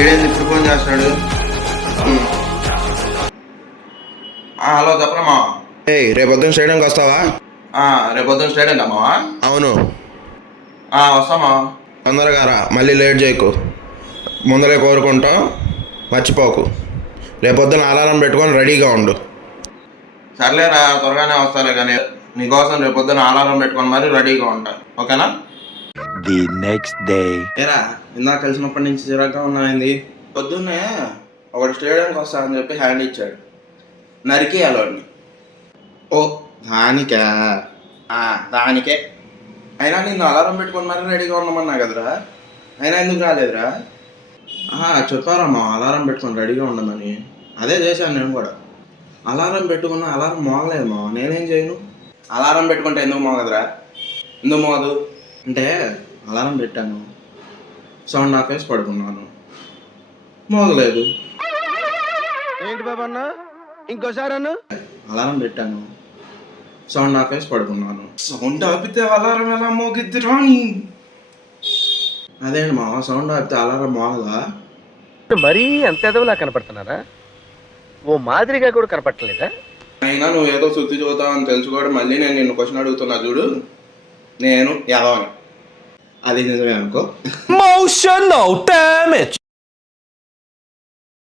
ఏడేంది ఇప్పుడు ఫోన్ చేస్తున్నాడు? హలో చెప్పనమ్మా. రేపొద్దున స్టేడియంకి వస్తావా? రేపొద్దున స్టేడియం అమ్మావా? అవును, వస్తామా. తొందరగా రా, మళ్ళీ లేట్ చేయకు. ముందరే కోరుకుంటాం, మర్చిపోకు. రేపొద్దున అలారం పెట్టుకొని రెడీగా ఉండు. సర్లేరా, త్వరగానే వస్తాలే కానీ నీకోసం రేపొద్దున అలారం పెట్టుకొని మరి రెడీగా ఉంటా, ఓకేనా? The next day. ఏరా, ఇందాక కలిసినప్పటి నుంచి చిరాగ్గా ఉన్నాయింది. పొద్దున్నే ఒకటి స్టేడియంకి వస్తా అని చెప్పి హ్యాండ్ ఇచ్చాడు, నరికేయాలి వాడిని. ఓ దానికా? దానికే. అయినా నిన్ను అలారం పెట్టుకొని మరీ రెడీగా ఉండమన్నా కదరా, అయినా ఎందుకు రాలేదురా? చెప్పారమ్మా అలారం పెట్టుకొని రెడీగా ఉండమని, అదే చేశాను నేను కూడా. అలారం పెట్టుకున్న అలారం మోగలేదమ్మా, నేనేం చేయను? అలారం పెట్టుకుంటే ఎందుకు మోగదురా? ఎందుకు మోగదు అంటే అలారం పెట్టాను, సౌండ్ ఆఫ్ వేసి పడుకున్నాను, మోగలేదు. ఏంటి బాబా అన్న, ఇంకోసారి అన్న. అలారం పెట్టాను, సౌండ్ ఆఫ్ వేసి పడుకున్నాను. సౌండ్ ఆపితే అలారం ఎలా మోగిద్ది రాని? అదేంటి మా సౌండ్ ఆపితే అలారం మోగదా? మరీ అంత ఎదవలా కనపడుతున్నారా? ఓ మాదిరిగా కూడా కనపడలేదా? అయినా నువ్వు ఏదో శుద్ధి చూద్దావు అని తెలుసుకోవడం మళ్ళీ నేను నిన్ను క్వశ్చన్ అడుగుతున్నా చూడు, నేను ఎదవని. అది నిజమే అనుకో. Emotional damage.